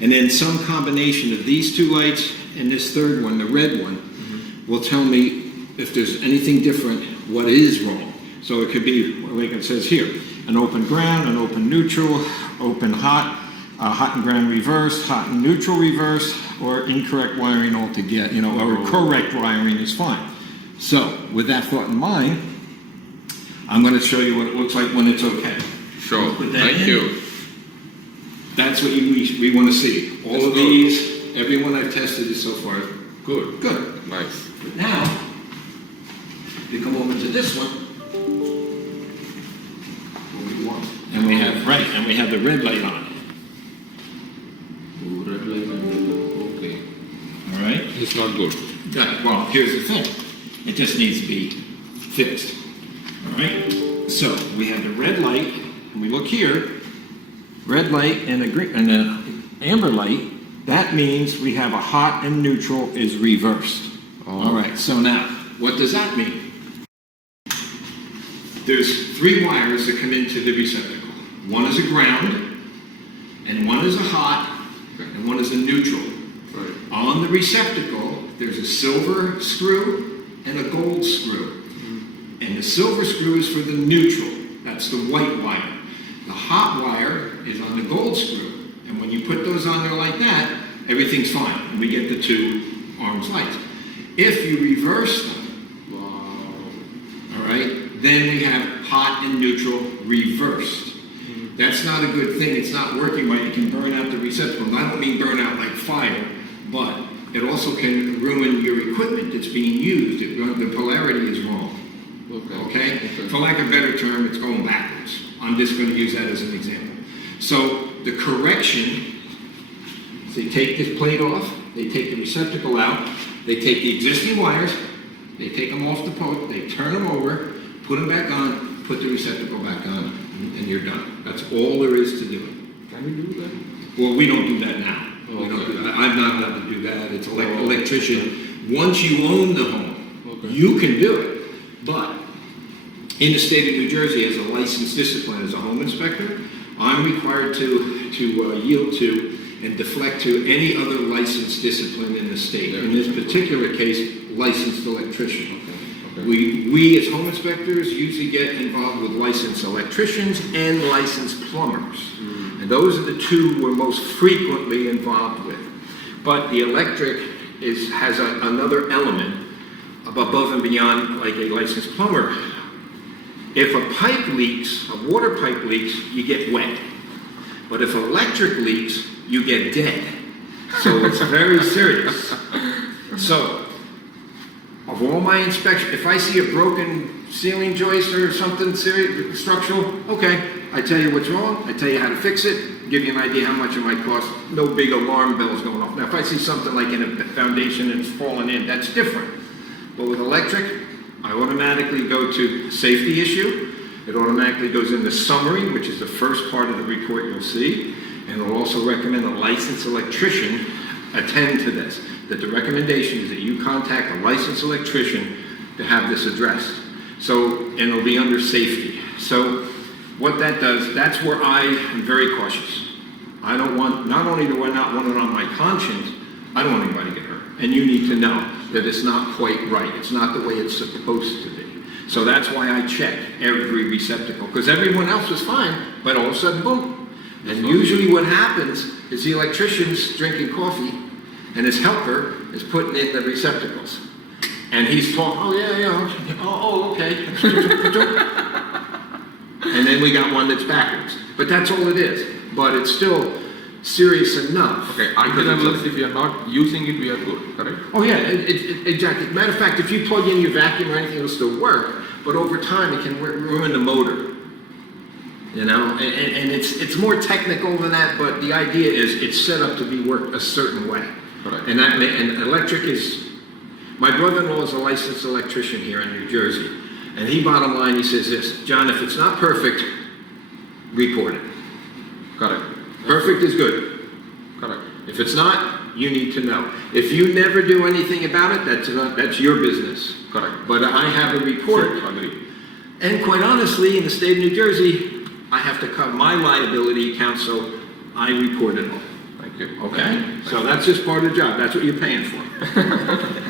And then some combination of these two lights and this third one, the red one, will tell me if there's anything different, what is wrong. So it could be, like it says here, an open ground, an open neutral, open hot, hot and ground reverse, hot and neutral reverse, or incorrect wiring altogether, or correct wiring is fine. So with that thought in mind, I'm going to show you what it looks like when it's okay. Sure, thank you. That's what we want to see. All of these, everyone I've tested is so far good. Good. Nice. But now, we come over to this one. And we have, right, and we have the red light on. Oh, red light on. Okay. All right? It's not good. Yeah, well, here's the thing. It just needs to be fixed. All right? So, we have the red light, and we look here, red light and a green and an amber light. That means we have a hot and neutral is reversed. All right, so now, what does that mean? There's three wires that come into the receptacle. One is a ground, and one is a hot, and one is a neutral. Right. On the receptacle, there's a silver screw and a gold screw. And the silver screw is for the neutral. That's the white wire. The hot wire is on the gold screw. And when you put those on there like that, everything's fine. And we get the two arms lights. If you reverse them, all right, then we have hot and neutral reversed. That's not a good thing. It's not working right. It can burn out the receptacle. I don't mean burn out like fire, but it also can ruin your equipment that's being used. The polarity is wrong. Okay? For lack of a better term, it's going backwards. I'm just going to use that as an example. So the correction, they take this plate off, they take the receptacle out, they take the existing wires, they take them off the post, they turn them over, put them back on, put the receptacle back on, and you're done. That's all there is to do it. Can we do that? Well, we don't do that now. Okay. We don't do that. I'm not allowed to do that. It's electrician. Once you own the home, you can do it. But in the state of New Jersey, as a licensed discipline, as a home inspector, I'm required to yield to and deflect to any other licensed discipline in the state. In this particular case, licensed electrician. Okay. We as home inspectors usually get involved with licensed electricians and licensed plumbers. And those are the two we're most frequently involved with. But the electric has another element above and beyond like a licensed plumber. If a pipe leaks, a water pipe leaks, you get wet. But if electric leaks, you get dead. So it's very serious. So, of all my inspections, if I see a broken ceiling joist or something serious, structural, okay, I tell you what's wrong, I tell you how to fix it, give you an idea how much it might cost, no big alarm bells going off. Now, if I see something like in a foundation and it's falling in, that's different. But with electric, I automatically go to safety issue. It automatically goes into summary, which is the first part of the report you'll see. And it'll also recommend a licensed electrician attend to this. That the recommendation is that you contact a licensed electrician to have this addressed. So, and it'll be under safety. So what that does, that's where I am very cautious. I don't want, not only do I not want it on my conscience, I don't want anybody to get hurt. And you need to know that it's not quite right. It's not the way it's supposed to be. So that's why I check every receptacle, because everyone else was fine, but all of a sudden, boom. And usually what happens is the electrician's drinking coffee, and his helper is putting in the receptacles. And he's talking, oh yeah, okay. And then we got one that's backwards. But that's all it is. But it's still serious enough. Okay, unless if we are not using it, we are good, correct? Oh yeah, exactly. Matter of fact, if you plug in your vacuum or anything, it'll still work. But over time, it can ruin the motor. You know, and it's more technical than that, but the idea is it's set up to be worked a certain way. Right. And electric is, my brother-in-law is a licensed electrician here in New Jersey. And he bottom line, he says this, John, if it's not perfect, report it. Correct. Perfect is good. Correct. If it's not, you need to know. If you never do anything about it, that's your business. Correct. But I have a report. Sure, agree. And quite honestly, in the state of New Jersey, I have to cover my liability account, so I report it all. Thank Okay. Okay? So that's just part of the job, that's what you're paying for.